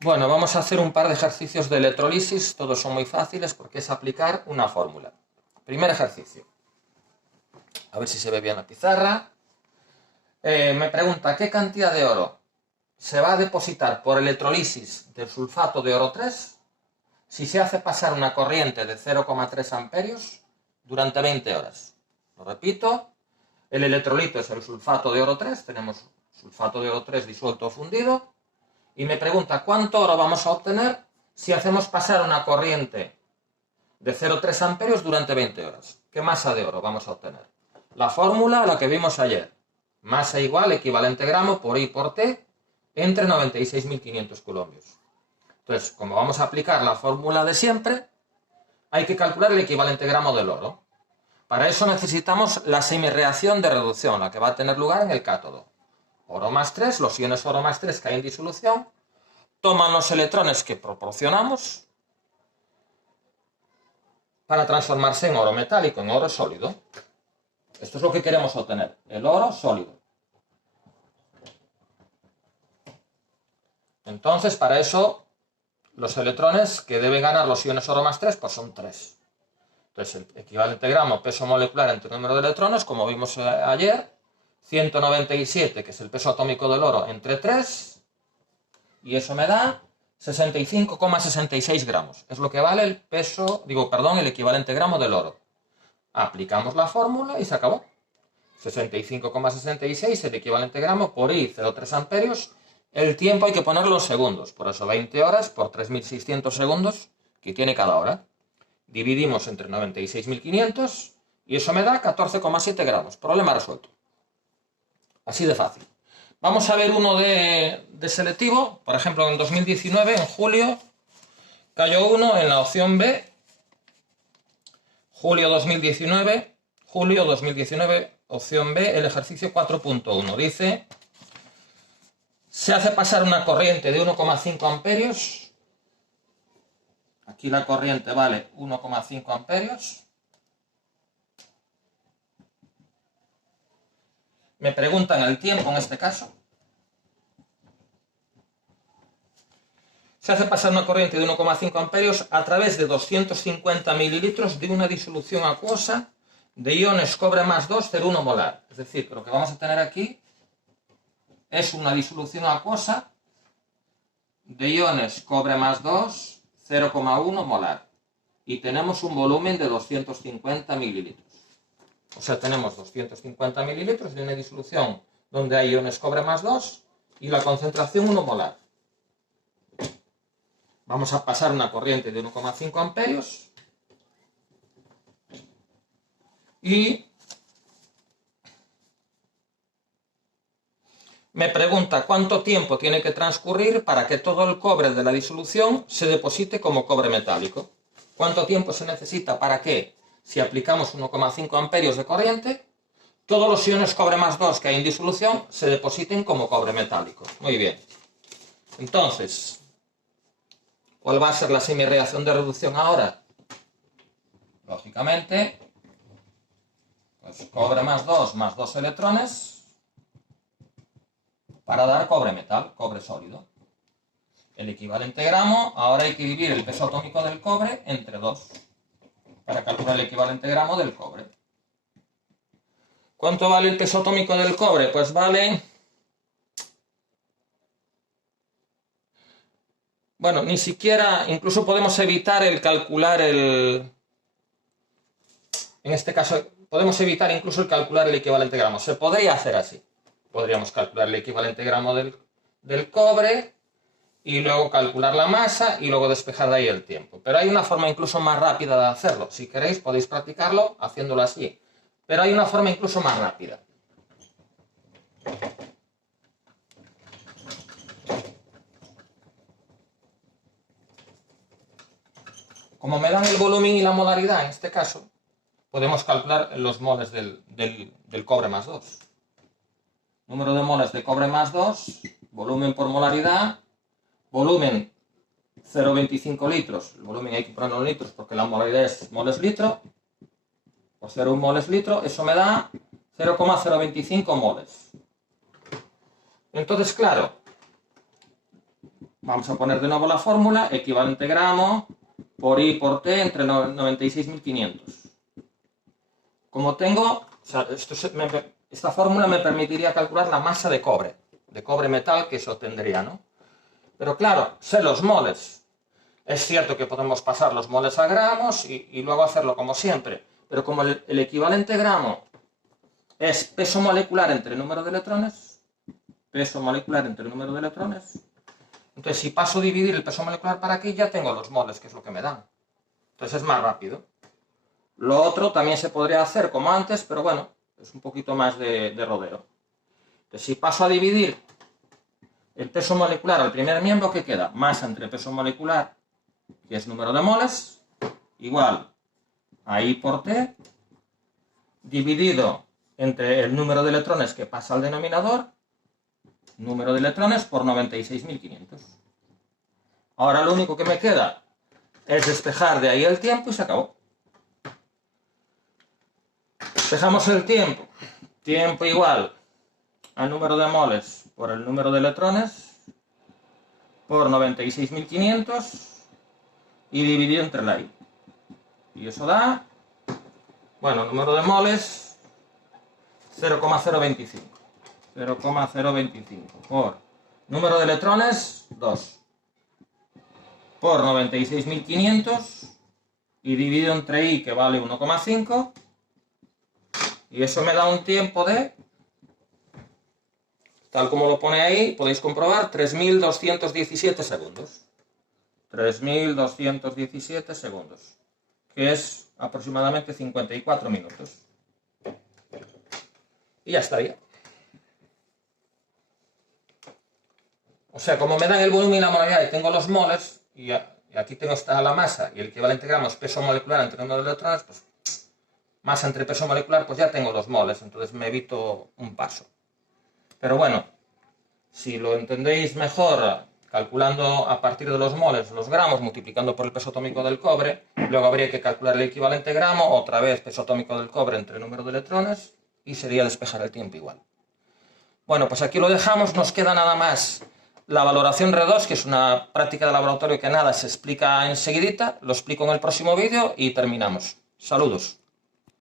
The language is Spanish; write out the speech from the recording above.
Bueno, vamos a hacer un par de ejercicios de electrolisis, todos son muy fáciles porque es aplicar una fórmula. Primer ejercicio. A ver si se ve bien la pizarra. Me pregunta, ¿qué cantidad de oro se va a depositar por electrolisis del sulfato de oro 3 si se hace pasar una corriente de 0,3 amperios durante 20 horas? Lo repito, el electrolito es el sulfato de oro 3, tenemos sulfato de oro 3 disuelto o fundido, y me pregunta cuánto oro vamos a obtener si hacemos pasar una corriente de 0,3 amperios durante 20 horas. ¿Qué masa de oro vamos a obtener? La fórmula, la que vimos ayer. Masa igual equivalente gramo por I por T entre 96.500 coulombs. Entonces, como vamos a aplicar la fórmula de siempre, hay que calcular el equivalente gramo del oro. Para eso necesitamos la semirreacción de reducción, la que va a tener lugar en el cátodo. Oro más 3, los iones oro más 3 que hay en disolución, toman los electrones que proporcionamos para transformarse en oro metálico, en oro sólido. Esto es lo que queremos obtener, el oro sólido. Entonces, para eso, los electrones que deben ganar los iones oro más 3, pues son 3. Entonces, el equivalente gramo peso molecular entre el número de electrones, como vimos ayer, 197, que es el peso atómico del oro, entre 3, y eso me da 65,66 gramos. Es lo que vale el el equivalente gramo del oro. Aplicamos la fórmula y se acabó. 65,66 el equivalente gramo por I, 0,3 amperios. El tiempo hay que ponerlo en segundos, por eso 20 horas por 3.600 segundos que tiene cada hora. Dividimos entre 96.500 y eso me da 14,7 gramos. Problema resuelto. Así de fácil. Vamos a ver uno de selectivo. Por ejemplo, en 2019, en julio, cayó uno en la opción B. Julio 2019, opción B, el ejercicio 4.1. Dice, se hace pasar una corriente de 1,5 amperios. Aquí la corriente vale 1,5 amperios. Me preguntan el tiempo en este caso. Se hace pasar una corriente de 1,5 amperios a través de 250 mililitros de una disolución acuosa de iones cobre más 2, 0,1 molar. Es decir, que lo que vamos a tener aquí es una disolución acuosa de iones cobre más 2, 0,1 molar. Y tenemos un volumen de 250 mililitros. O sea, tenemos 250 mililitros de una disolución donde hay iones cobre más 2 y la concentración 1 molar. Vamos a pasar una corriente de 1,5 amperios y me pregunta cuánto tiempo tiene que transcurrir para que todo el cobre de la disolución se deposite como cobre metálico. ¿Cuánto tiempo se necesita para que, si aplicamos 1,5 amperios de corriente, todos los iones cobre más 2 que hay en disolución se depositen como cobre metálico? Muy bien. Entonces, ¿cuál va a ser la semirreacción de reducción ahora? Lógicamente, pues cobre más 2 electrones para dar cobre metal, cobre sólido. El equivalente gramo, ahora hay que dividir el peso atómico del cobre entre 2 para calcular el equivalente gramo del cobre. ¿Cuánto vale el peso atómico del cobre? Pues vale... Bueno, ni siquiera, incluso podemos evitar el calcular el... En este caso, podemos evitar incluso el calcular el equivalente gramo. Se podría hacer así. Podríamos calcular el equivalente gramo del cobre y luego calcular la masa y luego despejar de ahí el tiempo. Pero hay una forma incluso más rápida de hacerlo. Si queréis podéis practicarlo haciéndolo así. Pero hay una forma incluso más rápida. Como me dan el volumen y la molaridad en este caso, podemos calcular los moles del cobre más 2. Número de moles de cobre más 2, volumen por molaridad, volumen 0,25 litros, el volumen hay que ponerlo en litros porque la molaridad es moles litro, por 0,1 moles litro, eso me da 0,025 moles. Entonces, claro, Vamos a poner de nuevo la fórmula, equivalente gramo por I por T entre 96.500. Como tengo, o sea, esta fórmula me permitiría calcular la masa de cobre metal que eso tendría, ¿no? Pero claro, sé los moles. Es cierto que podemos pasar los moles a gramos y luego hacerlo como siempre, pero como el equivalente gramo es peso molecular entre número de electrones, entonces si paso a dividir el peso molecular para aquí, ya tengo los moles, que es lo que me dan. Entonces es más rápido. Lo otro también se podría hacer como antes, pero bueno, es un poquito más de rodeo. Entonces si paso a dividir el peso molecular al primer miembro, ¿qué queda? Masa entre peso molecular, que es número de moles, igual a I por T, dividido entre el número de electrones que pasa al denominador, número de electrones por 96.500. Ahora lo único que me queda es despejar de ahí el tiempo y se acabó. Despejamos el tiempo. Tiempo igual al número de moles por el número de electrones por 96.500 y dividido entre la I. Y eso da, bueno, número de moles 0,025. 0,025 por número de electrones 2 por 96.500 y dividido entre I, que vale 1,5, y eso me da un tiempo de, tal como lo pone ahí, podéis comprobar, 3.217 segundos. 3.217 segundos, que es aproximadamente 54 minutos. Y ya estaría. O sea, como me dan el volumen y la molaridad y tengo los moles, y aquí tengo esta la masa, y el equivalente gramos peso molecular entre número de electrones, pues masa entre peso molecular, pues ya tengo los moles, entonces me evito un paso. Pero bueno, si lo entendéis mejor, calculando a partir de los moles los gramos, multiplicando por el peso atómico del cobre, luego habría que calcular el equivalente gramo, otra vez peso atómico del cobre entre número de electrones, y sería despejar el tiempo igual. Bueno, pues aquí lo dejamos, nos queda nada más la valoración R2, que es una práctica de laboratorio que nada se explica enseguidita, lo explico en el próximo vídeo y terminamos. Saludos.